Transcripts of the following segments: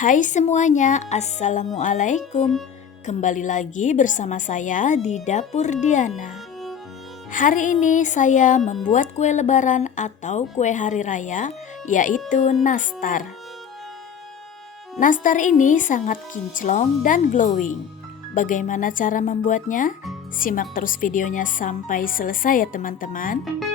Hai semuanya, Assalamualaikum. Kembali lagi bersama saya di Dapur Diana. Hari ini saya membuat kue lebaran atau kue hari raya, yaitu nastar. Nastar ini sangat kinclong dan glowing. Bagaimana cara membuatnya? Simak terus videonya sampai selesai ya teman-teman.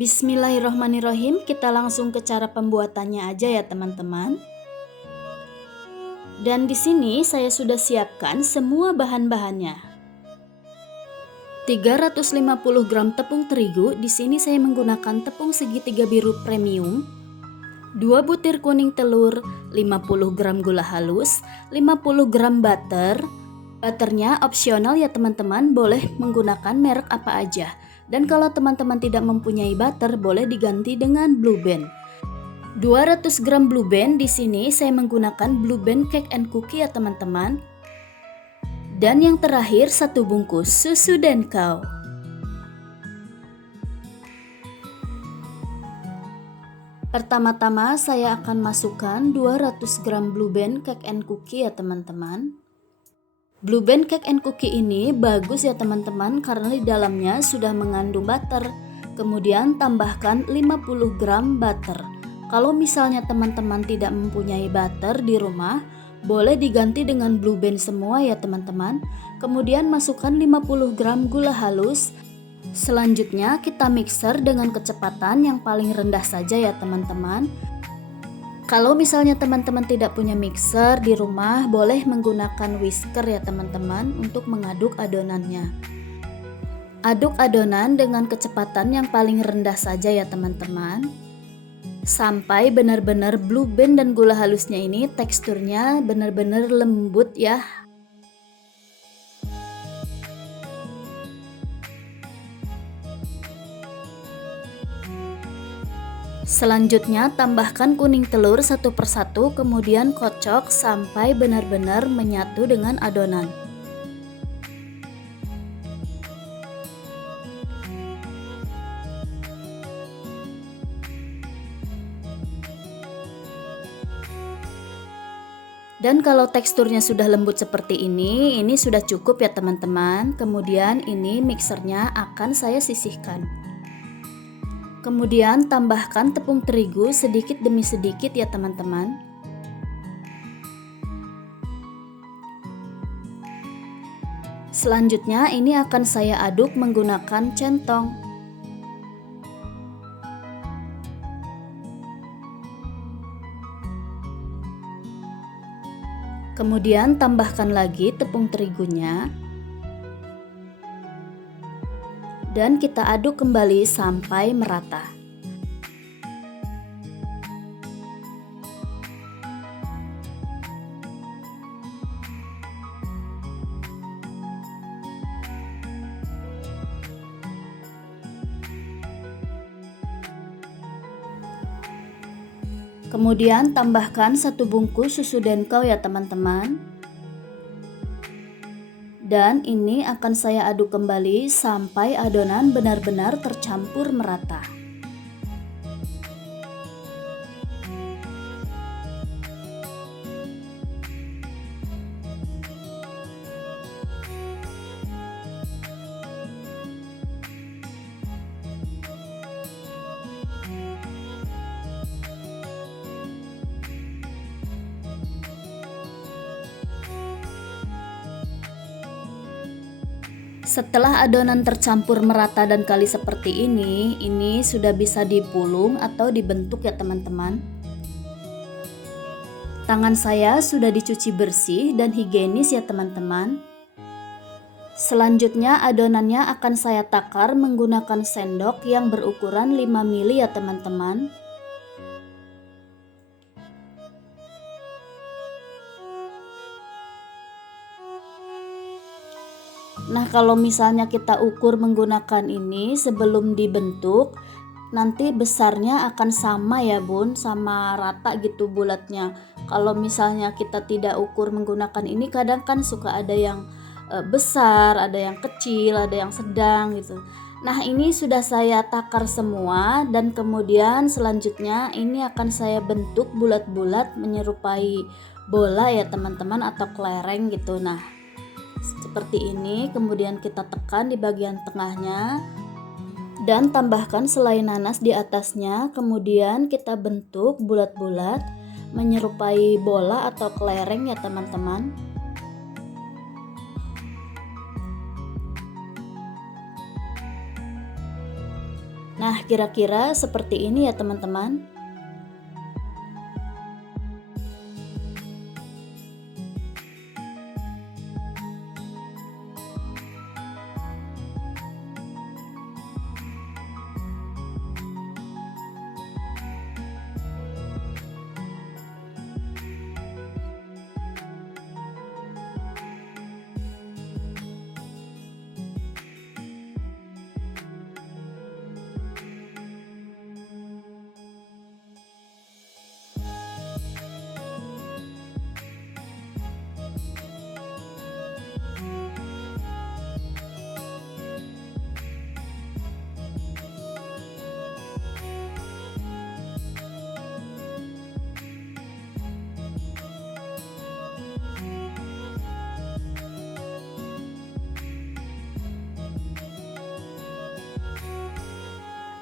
Bismillahirrohmanirrohim, kita langsung ke cara pembuatannya aja ya teman-teman. Dan di sini saya sudah siapkan semua bahan-bahannya. 350 gram tepung terigu, di sini saya menggunakan tepung segitiga biru premium, 2 butir kuning telur, 50 gram gula halus, 50 gram butter. Butternya opsional ya teman-teman, boleh menggunakan merek apa aja. Dan kalau teman-teman tidak mempunyai butter, boleh diganti dengan Blue Band. 200 gram Blue Band, di sini saya menggunakan Blue Band Cake and Cookie ya teman-teman. Dan yang terakhir 1 bungkus susu Denkau. Pertama-tama saya akan masukkan 200 gram Blue Band Cake and Cookie ya teman-teman. Blue Band Cake and Cookie ini bagus ya teman-teman karena di dalamnya sudah mengandung butter. Kemudian tambahkan 50 gram butter. Kalau misalnya teman-teman tidak mempunyai butter di rumah, boleh diganti dengan Blue Band semua ya teman-teman. Kemudian masukkan 50 gram gula halus. Selanjutnya kita mixer dengan kecepatan yang paling rendah saja ya teman-teman. Kalau misalnya teman-teman tidak punya mixer di rumah, boleh menggunakan whisker ya teman-teman untuk mengaduk adonannya. Aduk adonan dengan kecepatan yang paling rendah saja ya teman-teman. Sampai benar-benar Blue Band dan gula halusnya ini teksturnya benar-benar lembut ya. Selanjutnya tambahkan kuning telur satu persatu, kemudian kocok sampai benar-benar menyatu dengan adonan. Dan kalau teksturnya sudah lembut seperti ini sudah cukup ya teman-teman. Kemudian ini mixernya akan saya sisihkan. Kemudian tambahkan tepung terigu sedikit demi sedikit ya teman-teman. Selanjutnya ini akan saya aduk menggunakan centong. Kemudian tambahkan lagi tepung terigunya. Dan kita aduk kembali sampai merata. Kemudian tambahkan 1 bungkus susu Denkau ya teman-teman. Dan ini akan saya aduk kembali sampai adonan benar-benar tercampur merata. Setelah adonan tercampur merata dan kali seperti ini sudah bisa dipulung atau dibentuk ya teman-teman. Tangan saya sudah dicuci bersih dan higienis ya teman-teman. Selanjutnya adonannya akan saya takar menggunakan sendok yang berukuran 5 mili ya teman-teman. Nah, kalau misalnya kita ukur menggunakan ini sebelum dibentuk, nanti besarnya akan sama ya bun, sama rata gitu bulatnya. Kalau misalnya kita tidak ukur menggunakan ini, kadang kan suka ada yang besar, ada yang kecil, ada yang sedang gitu. Nah ini sudah saya takar semua, dan kemudian selanjutnya ini akan saya bentuk bulat-bulat menyerupai bola ya teman-teman, atau kelereng gitu. Nah seperti ini, kemudian kita tekan di bagian tengahnya dan tambahkan selai nanas di atasnya, kemudian kita bentuk bulat-bulat menyerupai bola atau kelereng ya teman-teman. Nah kira-kira seperti ini ya teman-teman.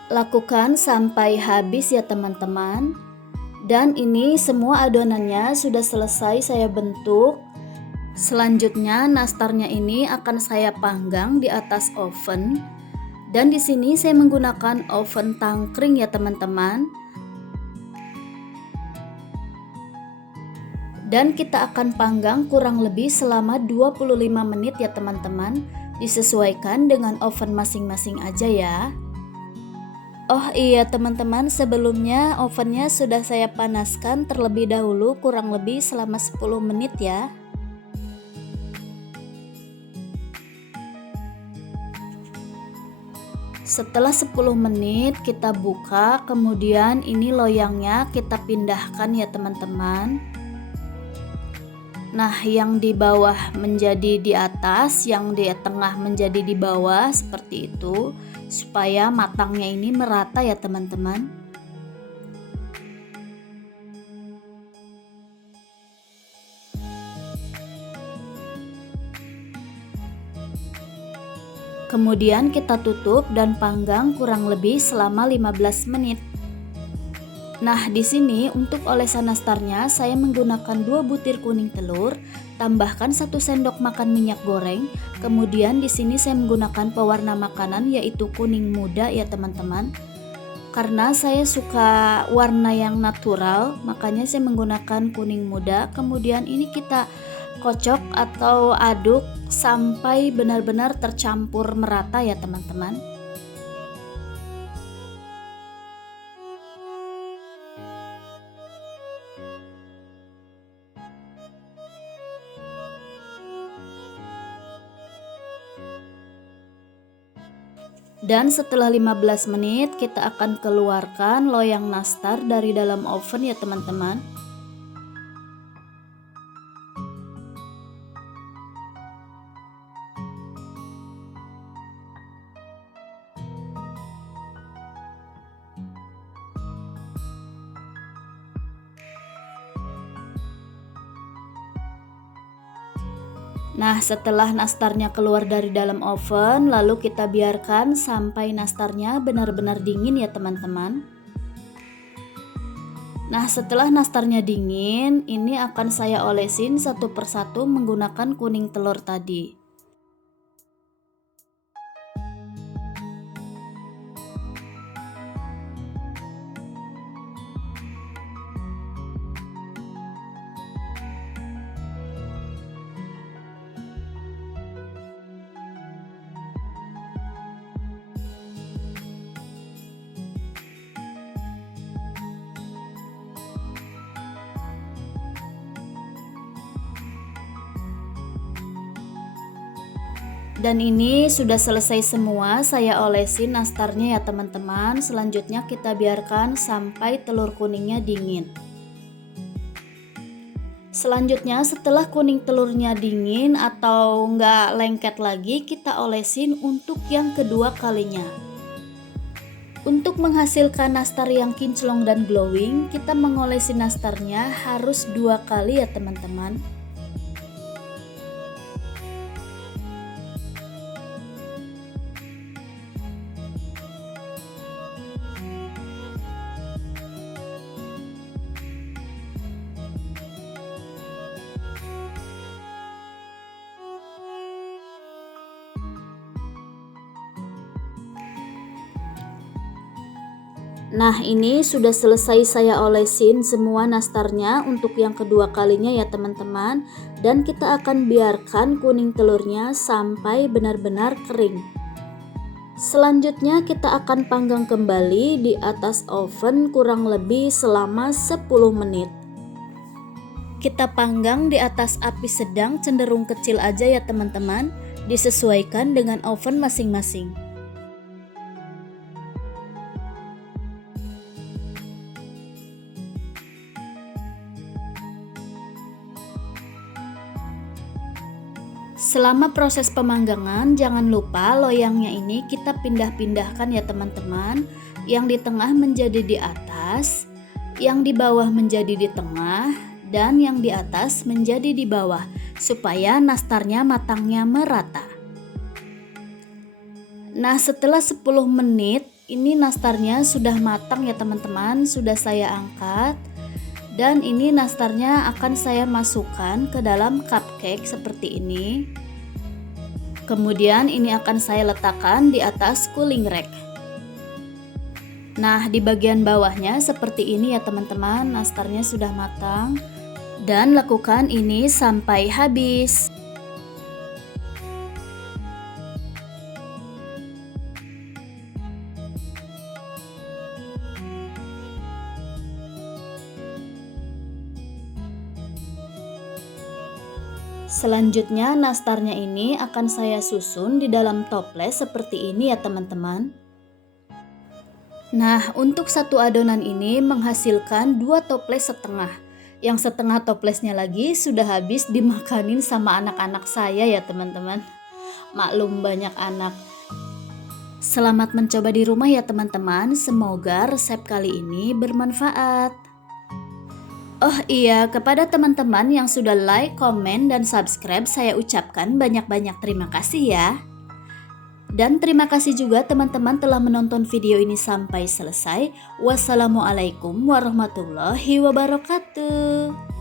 Lakukan sampai habis ya teman-teman. Dan ini semua adonannya sudah selesai saya bentuk. Selanjutnya nastarnya ini akan saya panggang di atas oven. Dan di sini saya menggunakan oven tangkring ya teman-teman. Dan kita akan panggang kurang lebih selama 25 menit ya teman-teman. Disesuaikan dengan oven masing-masing aja ya. Oh iya teman-teman, sebelumnya ovennya sudah saya panaskan terlebih dahulu kurang lebih selama 10 menit ya. Setelah 10 menit kita buka, kemudian ini loyangnya kita pindahkan ya teman-teman. Nah yang di bawah menjadi di atas, yang di tengah menjadi di bawah, seperti itu, supaya matangnya ini merata ya teman-teman. Kemudian kita tutup dan panggang kurang lebih selama 15 menit. Nah, di sini untuk olesan nastarnya saya menggunakan 2 butir kuning telur, tambahkan 1 sendok makan minyak goreng. Kemudian di sini saya menggunakan pewarna makanan yaitu kuning muda ya teman-teman. Karena saya suka warna yang natural, makanya saya menggunakan kuning muda. Kemudian ini kita kocok atau aduk sampai benar-benar tercampur merata ya teman-teman. Dan setelah 15 menit kita akan keluarkan loyang nastar dari dalam oven ya teman-teman. Nah, setelah nastarnya keluar dari dalam oven, lalu kita biarkan sampai nastarnya benar-benar dingin ya teman-teman. Nah, setelah nastarnya dingin, ini akan saya olesin satu persatu menggunakan kuning telur tadi. Dan ini sudah selesai semua, saya olesin nastarnya ya teman-teman. Selanjutnya kita biarkan sampai telur kuningnya dingin. Selanjutnya setelah kuning telurnya dingin atau nggak lengket lagi, kita olesin untuk yang kedua kalinya. Untuk menghasilkan nastar yang kinclong dan glowing, kita mengolesin nastarnya harus 2 kali ya teman-teman. Nah, ini sudah selesai saya olesin semua nastarnya untuk yang kedua kalinya ya teman-teman. Dan kita akan biarkan kuning telurnya sampai benar-benar kering. Selanjutnya kita akan panggang kembali di atas oven kurang lebih selama 10 menit. Kita panggang di atas api sedang cenderung kecil aja ya teman-teman, disesuaikan dengan oven masing-masing. Selama proses pemanggangan, jangan lupa loyangnya ini kita pindah-pindahkan ya teman-teman. Yang di tengah menjadi di atas, yang di bawah menjadi di tengah, dan yang di atas menjadi di bawah, supaya nastarnya matangnya merata. Nah, setelah 10 menit, ini nastarnya sudah matang ya teman-teman, sudah saya angkat. Dan ini nastarnya akan saya masukkan ke dalam cupcake seperti ini. Kemudian ini akan saya letakkan di atas cooling rack. Nah, di bagian bawahnya seperti ini ya teman-teman, nastarnya sudah matang. Dan lakukan ini sampai habis. Selanjutnya nastarnya ini akan saya susun di dalam toples seperti ini ya teman-teman. Nah, untuk satu adonan ini menghasilkan 2 toples setengah. Yang setengah toplesnya lagi sudah habis dimakanin sama anak-anak saya ya teman-teman. Maklum banyak anak. Selamat mencoba di rumah ya teman-teman. Semoga resep kali ini bermanfaat. Oh iya, kepada teman-teman yang sudah like, komen, dan subscribe, saya ucapkan banyak-banyak terima kasih ya. Dan terima kasih juga teman-teman telah menonton video ini sampai selesai. Wassalamualaikum warahmatullahi wabarakatuh.